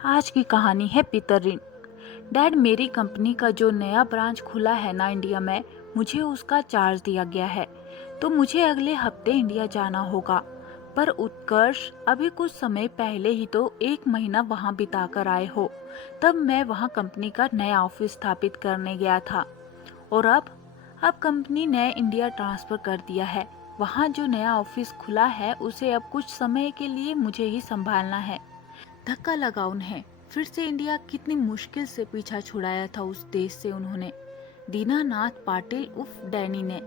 आज की कहानी है पीतर ऋण। डैड, मेरी कंपनी का जो नया ब्रांच खुला है ना इंडिया में, मुझे उसका चार्ज दिया गया है। तो मुझे अगले हफ्ते इंडिया जाना होगा। पर उत्कर्ष अभी कुछ समय पहले ही तो 1 महीना वहाँ बिता कर आए हो। तब मैं वहाँ कंपनी का नया ऑफिस स्थापित करने गया था। और अब कंपनी ने इंडिया ट्रांसफर कर दिया है। वहाँ जो नया ऑफिस खुला है उसे अब कुछ समय के लिए मुझे ही संभालना है। धक्का लगा उन्हें। फिर से इंडिया कितनी मुश्किल से पीछा छुड़ाया था उस देश से उन्होंने। दीनानाथ पाटिल उफ डैनी ने।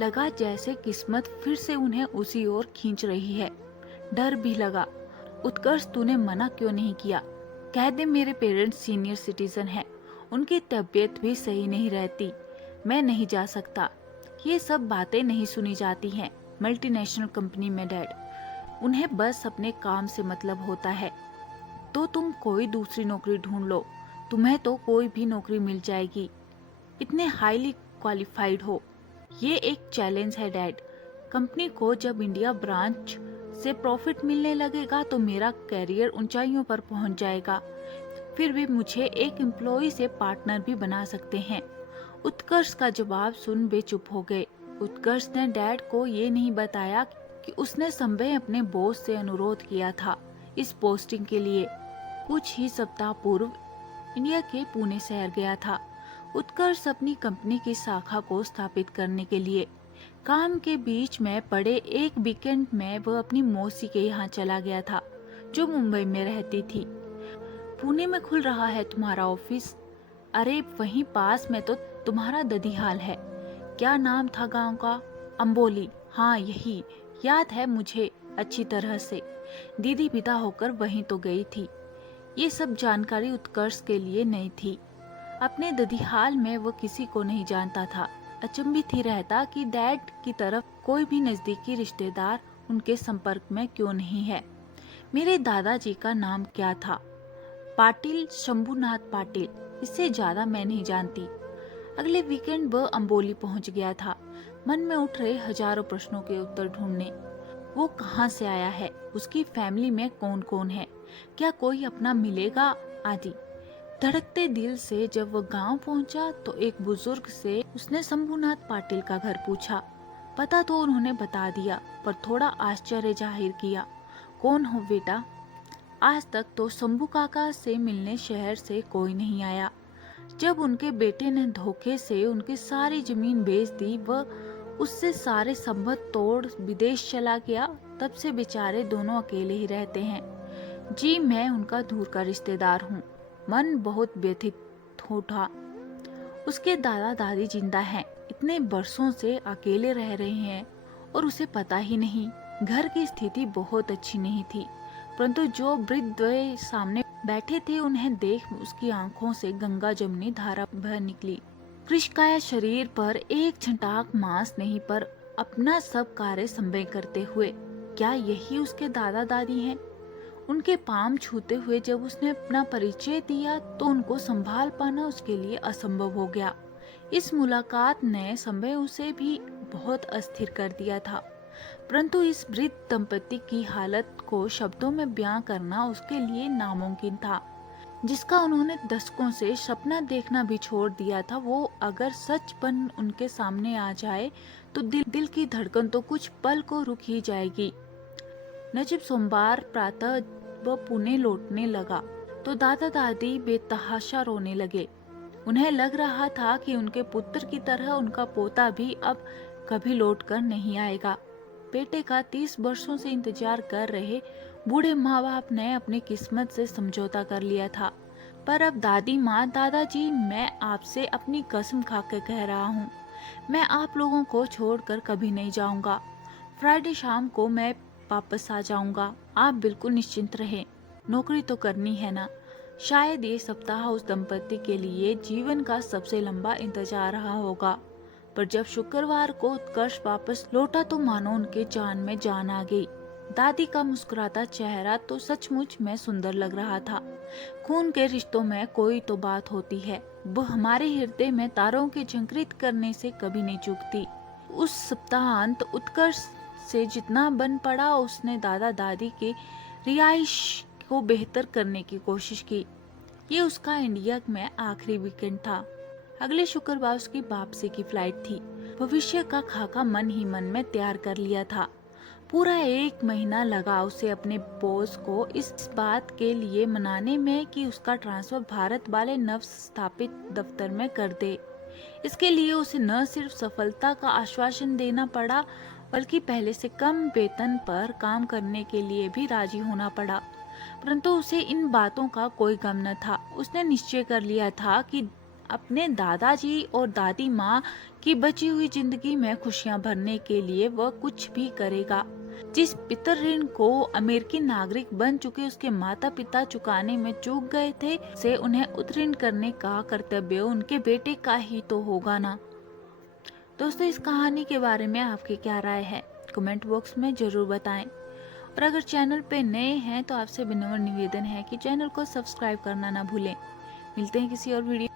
लगा जैसे किस्मत फिर से उन्हें उसी ओर खींच रही है। डर भी लगा। उत्कर्ष, तूने मना क्यों नहीं किया? कह दे मेरे पेरेंट्स सीनियर सिटीजन हैं, उनकी तबीयत भी सही नहीं रहती, मैं नहीं जा सकता। ये सब बातें नहीं सुनी जाती हैं मल्टीनेशनल कंपनी में डैड। उन्हें बस अपने काम से मतलब होता है। तो तुम कोई दूसरी नौकरी ढूंढ लो, तुम्हें तो कोई भी नौकरी मिल जाएगी। इतने हाईली क्वालिफाइड हो। ये एक चैलेंज है डैड। कंपनी को जब इंडिया ब्रांच से प्रॉफिट मिलने लगेगा तो मेरा कैरियर ऊंचाइयों पर पहुंच जाएगा। फिर भी मुझे एक एम्प्लॉय से पार्टनर भी बना सकते हैं। उत्कर्ष का जवाब सुन वे चुप हो गए। उत्कर्ष ने डैड को ये नहीं बताया कि उसने संभव अपने बॉस से अनुरोध किया था इस पोस्टिंग के लिए। कुछ ही सप्ताह पूर्व इंडिया के पुणे शहर गया था उत्कर्ष अपनी कंपनी की शाखा को स्थापित करने के लिए। काम के बीच में पड़े एक वीकेंड में वह अपनी मौसी के यहाँ चला गया था जो मुंबई में रहती थी। पुणे में खुल रहा है तुम्हारा ऑफिस? अरे वहीं पास में तो तुम्हारा ददीहाल है। क्या नाम था गांव का? अंबोली। हाँ यही, याद है मुझे अच्छी तरह से। दीदी विदा होकर वहीं तो गई थी। ये सब जानकारी उत्कर्ष के लिए नहीं थी। अपने ददीहाल में वो किसी को नहीं जानता था। अचंभित ही रहता कि डैड की तरफ कोई भी नजदीकी रिश्तेदार उनके संपर्क में क्यों नहीं है। मेरे दादाजी का नाम क्या था? पाटिल, शंभुनाथ पाटिल। इससे ज्यादा मैं नहीं जानती। अगले वीकेंड वह अंबोली पहुंच गया था, मन में उठ रहे हजारों प्रश्नों के उत्तर ढूंढने। वो कहाँ से आया है, उसकी फैमिली में कौन कौन है, क्या कोई अपना मिलेगा आदि। धड़कते दिल से जब वह गांव पहुंचा तो एक बुजुर्ग से उसने शंभुनाथ पाटिल का घर पूछा। पता तो उन्होंने बता दिया, पर थोड़ा आश्चर्य जाहिर किया। कौन हो बेटा? आज तक तो शंभू काका से मिलने शहर से कोई नहीं आया। जब उनके बेटे ने धोखे से उनकी सारी जमीन बेच दी, वह उससे सारे संबंध तोड़ विदेश चला गया, तब से बेचारे दोनों अकेले ही रहते हैं। जी, मैं उनका दूर का रिश्तेदार हूँ। मन बहुत व्यथित उठा। उसके दादा दादी जिंदा हैं, इतने बरसों से अकेले रह रहे हैं और उसे पता ही नहीं। घर की स्थिति बहुत अच्छी नहीं थी, परंतु जो वृद्ध सामने बैठे थे उन्हें देख उसकी आंखों से गंगा जमुनी धारा बह निकली। कृशकाय शरीर पर एक छंटाक मांस नहीं, पर अपना सब कार्य संभव करते हुए। क्या यही उसके दादा दादी हैं? उनके पाम छूते हुए जब उसने अपना परिचय दिया तो उनको संभाल पाना उसके लिए असंभव हो गया। इस मुलाकात ने संभव उसे भी बहुत अस्थिर कर दिया था, परंतु इस वृद्ध दंपति की हालत को शब्दों में बयां करना उसके लिए नामुमकिन था। जिसका उन्होंने दशकों से सपना देखना भी छोड़ दिया था, वो अगर सच बन उनके सामने आ जाए तो दिल की धड़कन तो कुछ पल को रुक ही जाएगी। नजीब सोमवार प्रातः वह पुणे लौटने लगा तो दादा दादी बेतहाशा रोने लगे। उन्हें लग रहा था कि उनके पुत्र की तरह उनका पोता भी अब कभी लौट कर नहीं आएगा। बेटे का 30 वर्षों से इंतजार कर रहे बूढ़े माँ बाप ने अपनी किस्मत से समझौता कर लिया था। पर अब दादी माँ, दादाजी, मैं आपसे अपनी कसम खा के कह रहा हूँ, मैं आप लोगों को छोड़कर कभी नहीं जाऊंगा। फ्राइडे शाम को मैं वापस आ जाऊंगा, आप बिल्कुल निश्चिंत रहें। नौकरी तो करनी है ना। शायद ये सप्ताह उस दंपति के लिए जीवन का सबसे लंबा इंतजार रहा होगा। पर जब शुक्रवार को उत्कर्ष वापस लौटा तो मानो उनके जान में जान आ गई। दादी का मुस्कुराता चेहरा तो सचमुच में सुंदर लग रहा था। खून के रिश्तों में कोई तो बात होती है, वो हमारे हृदय में तारों के झंकृत करने से कभी नहीं चूकती। उस सप्ताहांत उत्कर्ष से जितना बन पड़ा उसने दादा दादी के रिहाइश को बेहतर करने की कोशिश की। ये उसका इंडिया में आखिरी वीकेंड था। अगले शुक्रवार उसकी वापसी की फ्लाइट थी। भविष्य का खाका मन ही मन में तैयार कर लिया था। पूरा 1 महीना लगा उसे अपने बॉस को इस बात के लिए मनाने में कि उसका ट्रांसफर भारत वाले नव स्थापित दफ्तर में कर दे। इसके लिए उसे न सिर्फ सफलता का आश्वासन देना पड़ा, बल्कि पहले से कम वेतन पर काम करने के लिए भी राजी होना पड़ा। परंतु उसे इन बातों का कोई गम न था। उसने निश्चय कर लिया था कि अपने दादाजी और दादी माँ की बची हुई जिंदगी में खुशियां भरने के लिए वह कुछ भी करेगा। जिस पितर ऋण को अमेरिकी नागरिक बन चुके उसके माता पिता चुकाने में चूक गए थे, से उन्हें उत्तीर्ण करने का कर्तव्य उनके बेटे का ही तो होगा ना। दोस्तों, इस कहानी के बारे में आपकी क्या राय है, कमेंट बॉक्स में जरूर बताएं। और अगर चैनल पे नए हैं तो आपसे विनम्र निवेदन है कि चैनल को सब्सक्राइब करना ना भूलें। मिलते हैं किसी और वीडियो